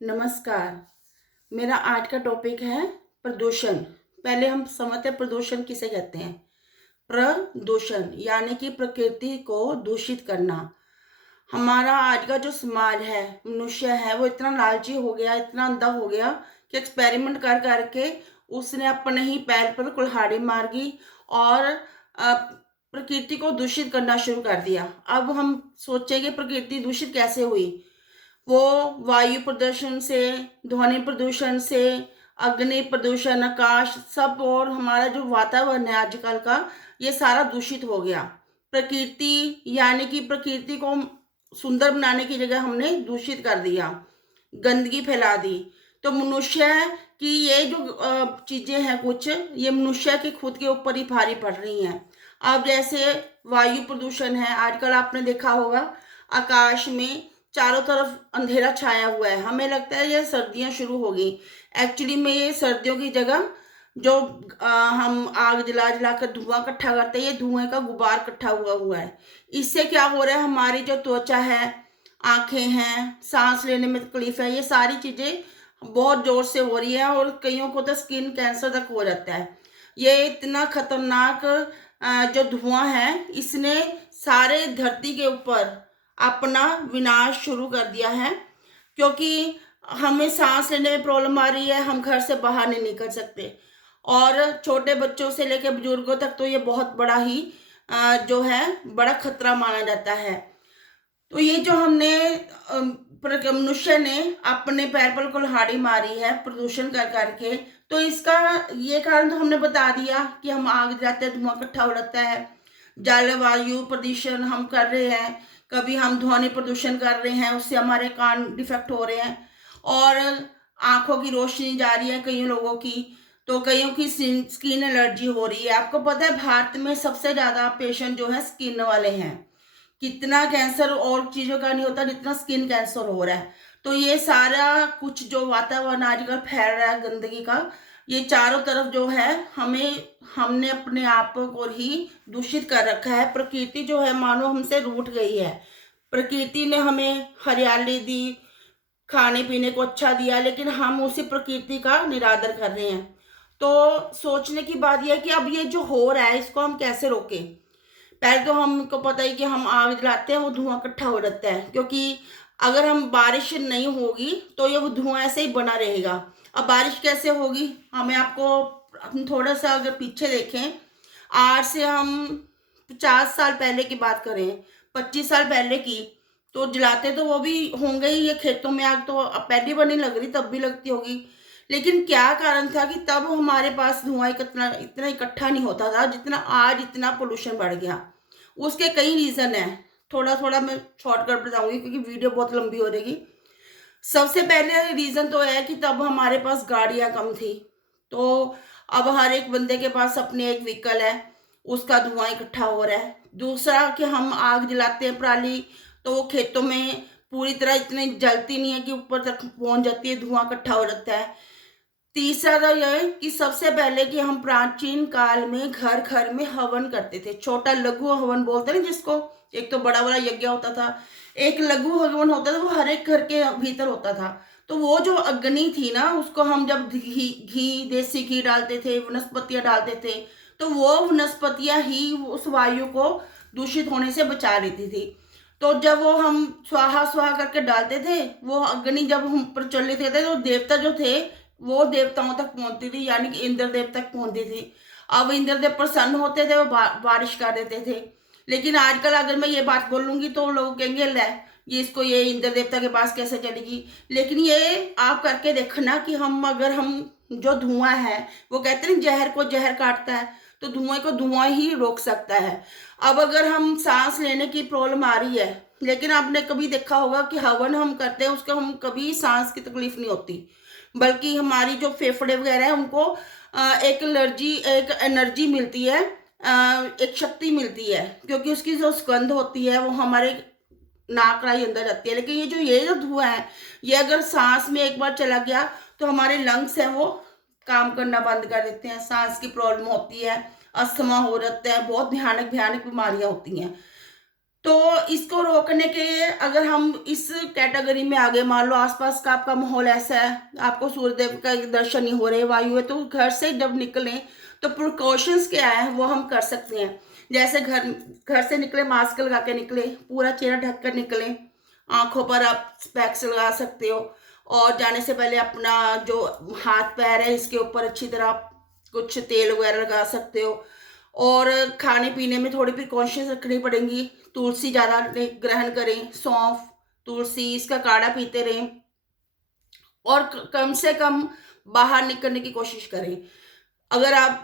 नमस्कार। मेरा आज का टॉपिक है प्रदूषण। पहले हम समझते हैं प्रदूषण किसे कहते हैं। प्रदूषण यानी कि प्रकृति को दूषित करना। हमारा आज का जो समाज है, मनुष्य है, वो इतना लालची हो गया, इतना अंधा हो गया कि एक्सपेरिमेंट कर करके उसने अपने ही पैर पर कुल्हाड़ी मार दी और प्रकृति को दूषित करना शुरू कर दिया। अब हम सोचेंगे प्रकृति दूषित कैसे हुई। वो वायु प्रदूषण से, ध्वनि प्रदूषण से, अग्नि प्रदूषण, आकाश सब, और हमारा जो वातावरण है आजकल का, ये सारा दूषित हो गया। प्रकृति यानी कि प्रकृति को सुंदर बनाने की जगह हमने दूषित कर दिया, गंदगी फैला दी। तो मनुष्य की ये जो चीजें हैं कुछ, ये मनुष्य के खुद के ऊपर ही भारी पड़ रही हैं। अब जैसे वायु प्रदूषण है, आजकल आपने देखा होगा आकाश में चारों तरफ अंधेरा छाया हुआ है। हमें लगता है ये सर्दियां शुरू हो गई। एक्चुअली में ये सर्दियों की जगह जो हम आग जला जला कर धुआं इकट्ठा करते हैं, ये धुएं का गुबार इकट्ठा हुआ हुआ है। इससे क्या हो रहा है, हमारी जो त्वचा है, आंखें हैं, सांस लेने में तकलीफ है, ये सारी चीजें बहुत जोर से हो रही है और कईयों को तो स्किन कैंसर तक हो जाता है। ये इतना खतरनाक जो धुआं है, इसने सारे धरती के ऊपर अपना विनाश शुरू कर दिया है। क्योंकि हमें सांस लेने में प्रॉब्लम आ रही है, हम घर से बाहर नहीं निकल सकते, और छोटे बच्चों से लेकर बुजुर्गों तक तो ये बहुत बड़ा ही जो है बड़ा खतरा माना जाता है। तो ये जो हमने मनुष्य ने अपने पैर पर कुल्हाड़ी मारी है प्रदूषण कर करके, तो इसका ये कारण तो हमने बता दिया कि हम आग जलाते हैं, धुआं इकट्ठा हो जाता है। जलवायु प्रदूषण हम कर रहे हैं, कभी हम ध्वनि प्रदूषण कर रहे हैं, उससे हमारे कान डिफेक्ट हो रहे हैं, और आंखों की रोशनी जा रही है कई लोगों की, तो कईयों की स्किन एलर्जी हो रही है। आपको पता है भारत में सबसे ज्यादा पेशेंट जो है स्किन वाले हैं। कितना कैंसर और चीजों का नहीं होता जितना स्किन कैंसर हो रहा है। तो ये सारा कुछ जो वातावरण आजकल फैल रहा है गंदगी का, ये चारों तरफ जो है हमने अपने आप को ही दूषित कर रखा है। प्रकृति जो है मानो हमसे रूठ गई है। प्रकृति ने हमें हरियाली दी, खाने पीने को अच्छा दिया, लेकिन हम उसी प्रकृति का निरादर कर रहे हैं। तो सोचने की बात यह है कि अब ये जो हो रहा है इसको हम कैसे रोकें। पहले तो हमको पता है कि हम आग जलाते हैं, वो धुआं इकट्ठा हो जाता है, क्योंकि अगर हम बारिश नहीं होगी तो ये वो धुआं ऐसे ही बना रहेगा। अब बारिश कैसे होगी, हमें आपको हम थोड़ा सा अगर पीछे देखें, आज से हम 50 साल पहले की बात करें, 25 साल पहले की, तो जलाते तो वो भी होंगे ही। ये खेतों में आग तो अब पहली बार नहीं लग रही, तब भी लगती होगी। लेकिन क्या कारण था कि तब हमारे पास धुआं इतना इतना इकट्ठा नहीं होता था जितना आज इतना पोल्यूशन बढ़ गया। उसके कई रीजन है, थोड़ा थोड़ा मैं शॉर्टकट बताऊंगी क्योंकि वीडियो बहुत लंबी हो जाएगी। सबसे पहले रीजन तो है कि तब हमारे पास गाड़ियां कम थी, तो अब हर एक बंदे के पास अपनी एक व्हीकल है, उसका धुआं इकट्ठा हो रहा है। दूसरा कि हम आग जलाते हैं पराली, तो वो खेतों में पूरी तरह इतनी जलती नहीं है कि ऊपर तक पहुंच जाती है, धुआं इकट्ठा हो जाता है। तीसरा तो यह है कि सबसे पहले कि हम प्राचीन काल में घर घर में हवन करते थे, छोटा लघु हवन बोलते हैं जिसको। एक तो बड़ा बड़ा यज्ञ होता था, एक लघु हवन होता था, वो हर एक घर के भीतर होता था। तो वो जो अग्नि थी ना, उसको हम जब घी घी देसी घी डालते थे, वनस्पतियां डालते थे, तो वो वनस्पतियां ही उस वायु को दूषित होने से बचा लेती थी। तो जब वो हम स्वाहा स्वाहा करके डालते थे, वो अग्नि जब हम प्रज्वलित करते थे, तो देवता जो थे वो देवताओं तक पहुंचती थी, यानी कि इंद्रदेव तक पहुंचती थी। अब इंद्रदेव प्रसन्न होते थे, वो बारिश कर देते थे। लेकिन आजकल अगर मैं ये बात बोलूंगी तो लोग कहेंगे ले, ये इंद्र देवता के पास कैसे चलेगी। लेकिन ये आप करके देखना कि हम जो धुआं है, वो कहते हैं जहर को जहर काटता है, तो धुआं को धुआं ही रोक सकता है। अब अगर हम सांस लेने की प्रॉब्लम आ रही है, लेकिन आपने कभी देखा होगा कि हवन हम करते हैं उसको हम कभी सांस की तकलीफ नहीं होती, बल्कि हमारी जो फेफड़े वगैरह है उनको एक एनर्जी मिलती है, एक शक्ति मिलती है, क्योंकि उसकी जो सुगंध होती है वो हमारे नाक राही अंदर जाती है। लेकिन ये जो धुआं है, ये अगर सांस में एक बार चला गया तो हमारे लंग्स हैं वो काम करना बंद कर देते हैं, सांस की प्रॉब्लम होती है, अस्थमा हो जाता है, बहुत भयानक भयानक बीमारियां होती हैं। तो इसको रोकने के, अगर हम इस कैटेगरी में आगे, मान लो आसपास का आपका माहौल ऐसा है, आपको सूर्यदेव का दर्शन नहीं हो रहे, वायु है, तो घर से जब निकलें तो प्रिकॉशंस क्या है वो हम कर सकते हैं। जैसे घर घर से निकले, मास्क लगा के निकले, पूरा चेहरा ढक कर निकले, आंखों पर आप स्पेक्स लगा सकते हो, और जाने से पहले अपना जो हाथ पैर है इसके ऊपर अच्छी तरह आप कुछ तेल वगैरह लगा सकते हो। और खाने पीने में थोड़ी प्रिकॉशंस रखनी पड़ेंगी। तुलसी ज़्यादा ग्रहण करें, सौंफ, तुलसी, इसका काढ़ा पीते रहें, और कम से कम बाहर निकलने की कोशिश करें। अगर आप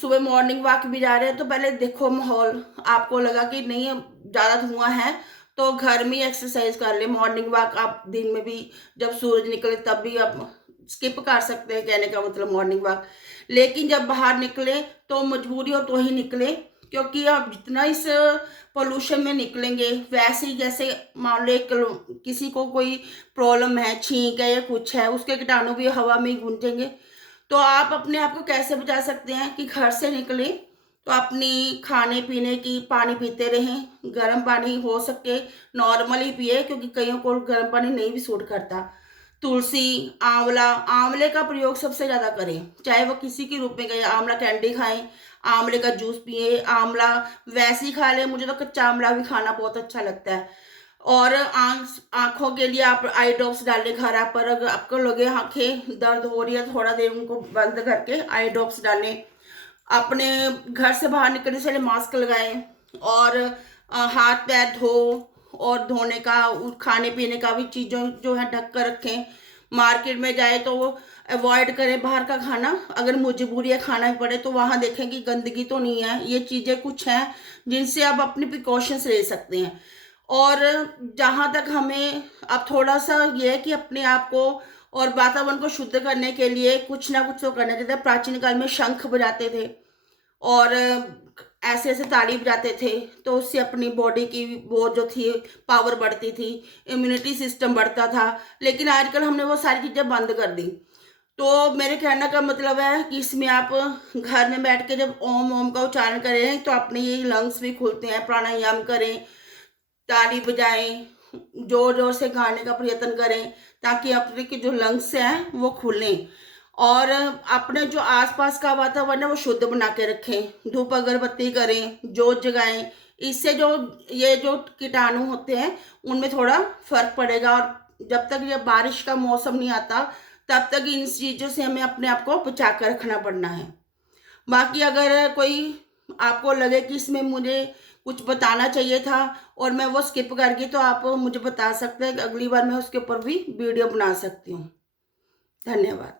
सुबह मॉर्निंग वॉक भी जा रहे हैं तो पहले देखो माहौल, आपको लगा कि नहीं ज़्यादा धुआं है तो घर में ही एक्सरसाइज कर ले। मॉर्निंग वॉक आप दिन में भी, जब सूरज निकले तब भी आप स्किप कर सकते हैं, कहने का मतलब मॉर्निंग वॉक। लेकिन जब बाहर निकले तो मजबूरी हो तो ही निकले, क्योंकि आप जितना इस पोल्यूशन में निकलेंगे वैसे ही, जैसे मान लो किसी को कोई प्रॉब्लम है, छींक है या कुछ है, उसके कीटाणु भी हवा में ही गूंजेंगे। तो आप अपने आप को कैसे बचा सकते हैं कि घर से निकले तो अपनी खाने पीने की पानी पीते रहें, गर्म पानी हो सके नॉर्मल ही पिए, क्योंकि कईयों को गर्म पानी नहीं भी सूट करता। तुलसी, आंवला, आंवले का प्रयोग सबसे ज़्यादा करें, चाहे वो किसी के रूप में गए, आंवला कैंडी खाएं, आंवले का जूस पिए, आंवला वैसे ही खा लें, मुझे तो कच्चा आंवला भी खाना बहुत अच्छा लगता है। और आंखों के लिए आप आई ड्रॉप्स डालें घर पर, अगर आपको लगे आंखें दर्द हो रही है थोड़ा देर उनको बंद करके आई ड्रॉप्स डालें। अपने घर से बाहर निकलने से पहले मास्क लगाएं, और हाथ पैर धो, और धोने का, खाने पीने का भी चीज़ों जो है ढक कर रखें। मार्केट में जाए तो वो अवॉइड करें बाहर का खाना, अगर मजबूरी है खाना भी पड़े तो वहाँ देखें कि गंदगी तो नहीं है। ये चीज़ें कुछ हैं जिनसे आप अपनी प्रिकॉशंस ले सकते हैं। और जहाँ तक हमें अब थोड़ा सा ये है कि अपने आप को और वातावरण को शुद्ध करने के लिए कुछ ना कुछ तो करना चाहिए। प्राचीन काल में शंख बजाते थे, और ऐसे ऐसे ताली बजाते थे, तो उससे अपनी बॉडी की वो जो थी पावर बढ़ती थी, इम्यूनिटी सिस्टम बढ़ता था। लेकिन आजकल हमने वो सारी चीज़ें बंद कर दी। तो मेरे कहने का मतलब है कि इसमें आप घर में बैठ के जब ओम ओम का उच्चारण करें तो अपने ये लंग्स भी खुलते हैं। प्राणायाम करें, ताली बजाएं, जोर जोर से गाने का प्रयत्न करें, ताकि अपने के जो लंग्स हैं वो खुलें। और अपने जो आसपास का वातावरण है वो शुद्ध बना के रखें, धूप अगरबत्ती करें, जोत जगाएं। इससे जो ये जो कीटाणु होते हैं उनमें थोड़ा फर्क पड़ेगा। और जब तक ये बारिश का मौसम नहीं आता तब तक इन चीज़ों से हमें अपने आप को बचा कर रखना पड़ना है। बाकी अगर कोई आपको लगे कि इसमें मुझे कुछ बताना चाहिए था और मैं वो स्किप कर गई, तो आप मुझे बता सकते हैं कि अगली बार मैं उसके ऊपर भी वीडियो बना सकती हूँ। धन्यवाद।